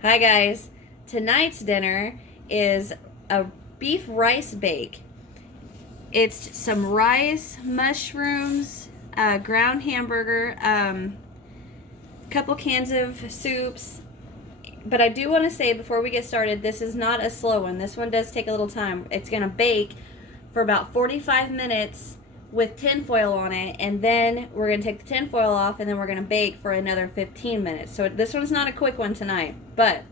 Hi guys, tonight's dinner is a beef rice bake. It's some rice, mushrooms, ground hamburger, couple cans of soups. But I do want to say before we get started, this is not a slow one. This one does take a little time. It's going to bake for about 45 minutes with tinfoil on it, and then we're going to take the tinfoil off, and then we're going to bake for another 15 minutes. So this one's not a quick one tonight, but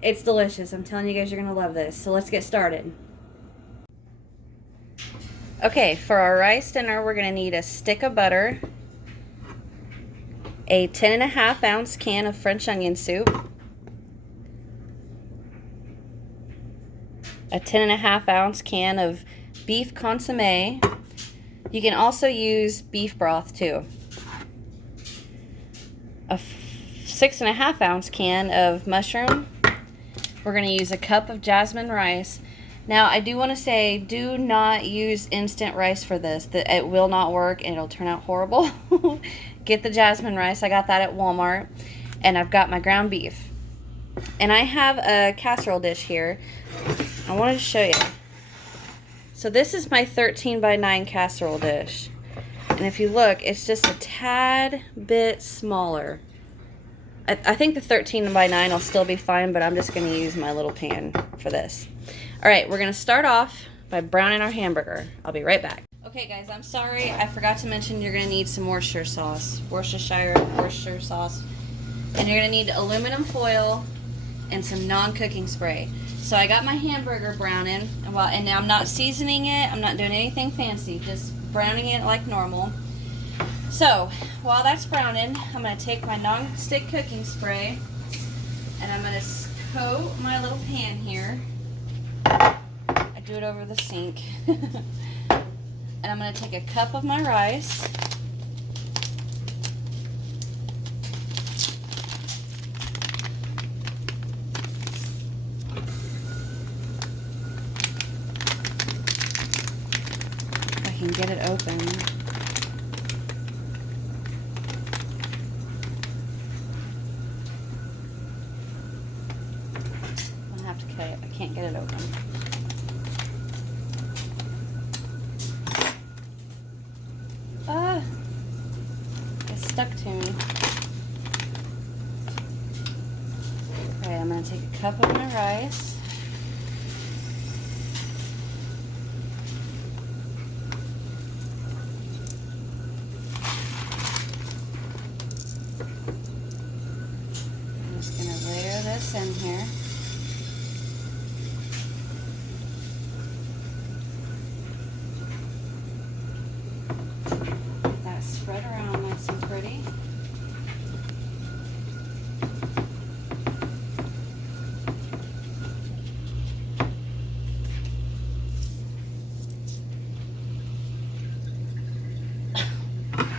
it's delicious. I'm telling you guys, you're going to love this. So let's get started. Okay, for our rice dinner, we're going to need a stick of butter, a 10.5 ounce can of French onion soup, a 10.5 ounce can of beef consomme. You can also use beef broth too. A 6.5 ounce can of mushroom. We're going to use a cup of jasmine rice. Now, I do want to say, do not use instant rice for this. It will not work and it'll turn out horrible. Get the jasmine rice. I got that at Walmart. And I've got my ground beef. And I have a casserole dish here. I wanted to show you. So this is my 13 by 9 casserole dish. And if you look, it's just a tad bit smaller. I think the 13 by 9 will still be fine, but I'm just going to use my little pan for this. Alright, we're going to start off by browning our hamburger. I'll be right back. Okay guys, I'm sorry, I forgot to mention you're going to need some Worcestershire sauce. Worcestershire sauce. And you're going to need aluminum foil and some non-cooking spray. So I got my hamburger browning, and now I'm not seasoning it, I'm not doing anything fancy, just browning it like normal. So, while that's browning, I'm going to take my non-stick cooking spray, and I'm going to coat my little pan here. I do it over the sink. And I'm going to take a cup of my rice. Can get it open. I'll have to cut it. I can't get it open. It's stuck to me. Okay, I'm going to take a cup of my rice. In here. Get that spread around nice and pretty.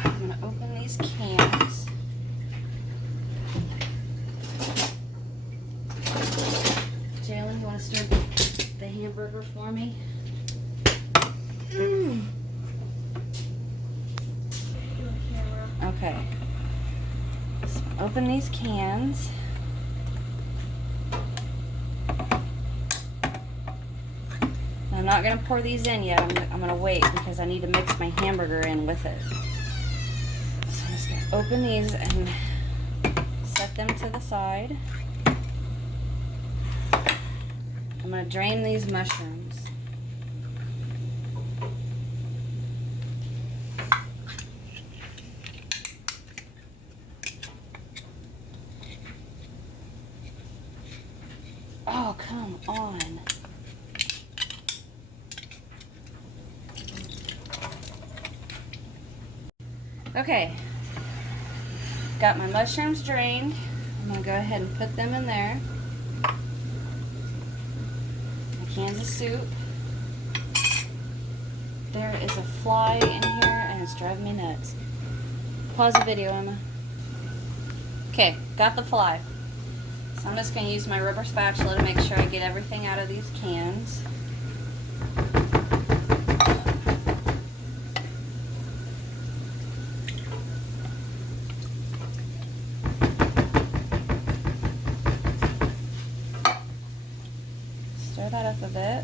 I'm going to open these cans. Jalen, you want to stir the hamburger for me? Okay. So open these cans. I'm not going to pour these in yet. I'm going to wait because I need to mix my hamburger in with it. So I'm just going to open these and set them to the side. I'm going to drain these mushrooms. Oh, come on. Okay. Got my mushrooms drained. I'm going to go ahead and put them in there. Cans of soup. There is a fly in here and it's driving me nuts. Pause the video, Emma. Okay, got the fly. So I'm just going to use my rubber spatula to make sure I get everything out of these cans. of it.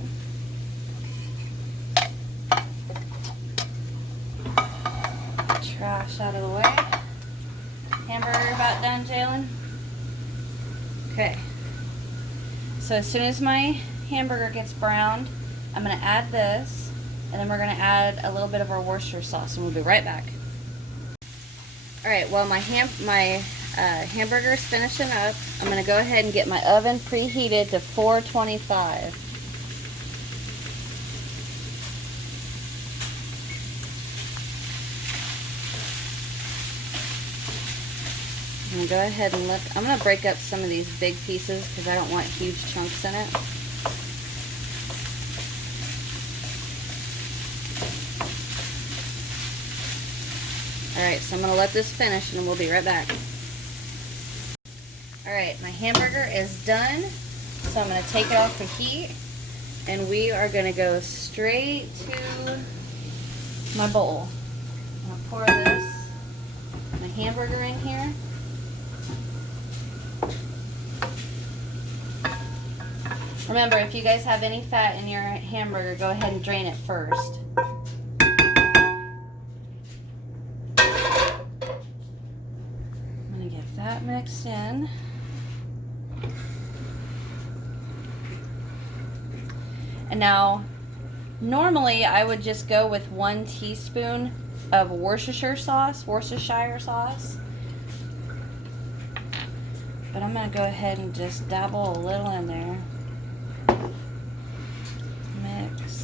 Trash out of the way. Hamburger about done, Jalen? Okay. So as soon as my hamburger gets browned, I'm going to add this, and then we're going to add a little bit of our Worcestershire sauce, and we'll be right back. Alright, while my hamburger is finishing up, I'm going to go ahead and get my oven preheated to 425. I'm going to go ahead and look. I'm going to break up some of these big pieces because I don't want huge chunks in it. Alright, so I'm going to let this finish and we'll be right back. Alright, my hamburger is done. So I'm going to take it off the heat and we are going to go straight to my bowl. I'm going to pour my hamburger in here. Remember, if you guys have any fat in your hamburger, go ahead and drain it first. That mixed in. And now normally I would just go with 1 teaspoon of Worcestershire sauce, but I'm going to go ahead and just dabble a little in there. Mix.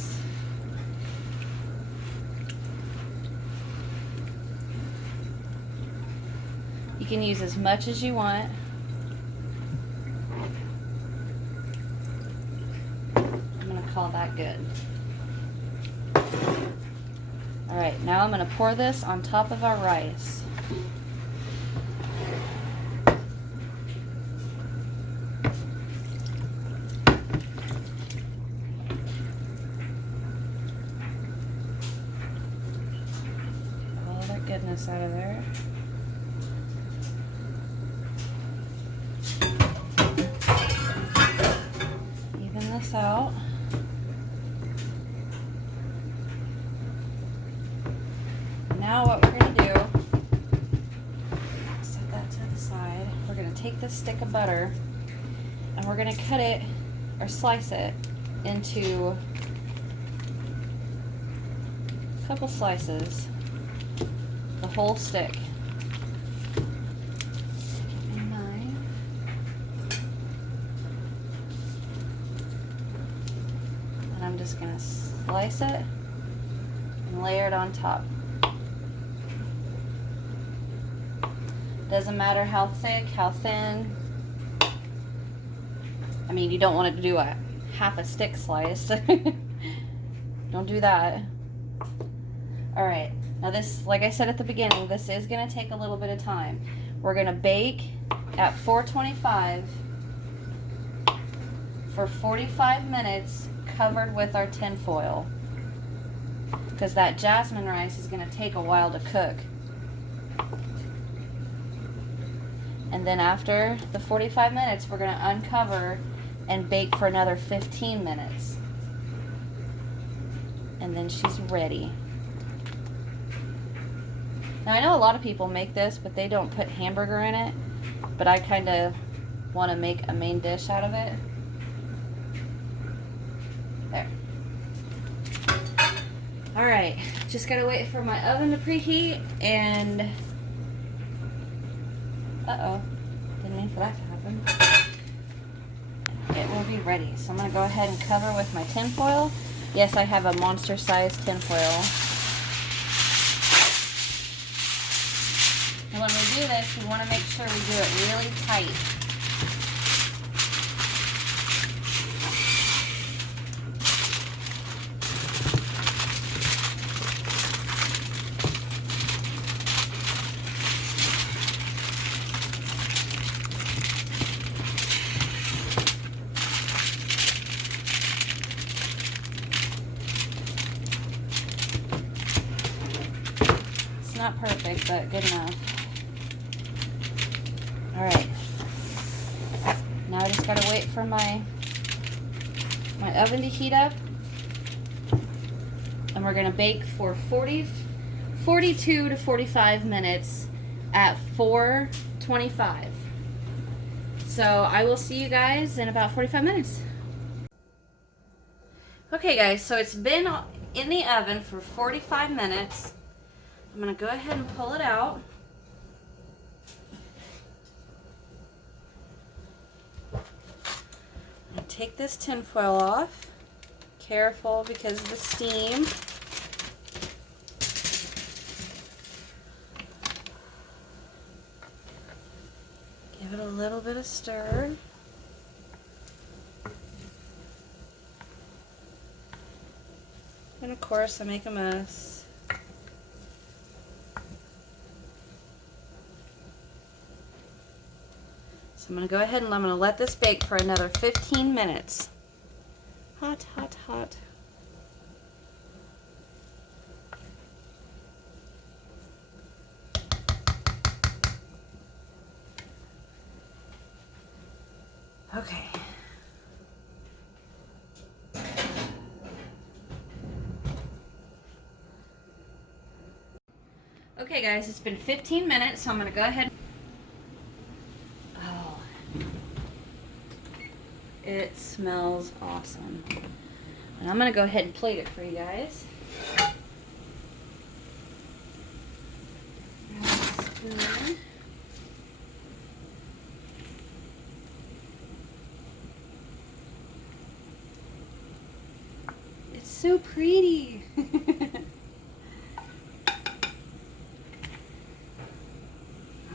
You can use as much as you want. I'm going to call that good. Alright, now I'm going to pour this on top of our rice. All that goodness out of there. Out. Now what we're going to do, set that to the side, we're going to take this stick of butter and we're going to cut it or slice it into a couple slices, the whole stick. I'm just going to slice it and layer it on top. Doesn't matter how thick, how thin. I mean, you don't want it to do a half a stick slice. Don't do that. Alright, now this, like I said at the beginning, this is going to take a little bit of time. We're going to bake at 425 for 45 minutes covered with our tin foil, because that jasmine rice is going to take a while to cook. And then after the 45 minutes, we're going to uncover and bake for another 15 minutes. And then she's ready. Now I know a lot of people make this, but they don't put hamburger in it, but I kind of want to make a main dish out of it. There. Alright, just gotta wait for my oven to preheat, and uh-oh, didn't mean for that to happen. It will be ready. So I'm gonna go ahead and cover with my tin foil. Yes, I have a monster size tin foil. And when we do this, we want to make sure we do it really tight. Not perfect, but good enough. Alright. Now I just gotta wait for my my oven to heat up. And we're going to bake for 42 to 45 minutes at 425. So I will see you guys in about 45 minutes. Okay guys, so it's been in the oven for 45 minutes. I'm going to go ahead and pull it out. And take this tin foil off. Careful because of the steam. Give it a little bit of stir. And of course I make a mess. So I'm going to go ahead and I'm going to let this bake for another 15 minutes. Hot, hot, hot. Okay. Okay guys, it's been 15 minutes, so I'm going to go ahead. Oh. It smells awesome. And I'm going to go ahead and plate it for you guys. It's so pretty.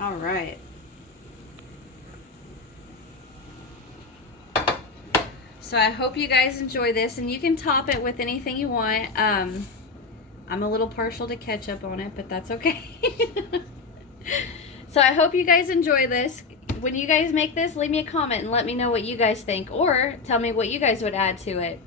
All right. So I hope you guys enjoy this, and you can top it with anything you want. I'm a little partial to ketchup on it, but that's okay. So I hope you guys enjoy this. When you guys make this, leave me a comment and let me know what you guys think, or tell me what you guys would add to it.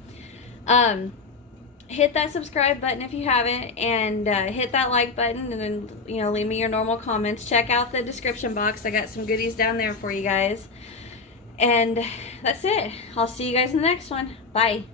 Hit that subscribe button if you haven't, and hit that like button, and then leave me your normal comments. Check out the description box. I got some goodies down there for you guys. And that's it. I'll see you guys in the next one. Bye.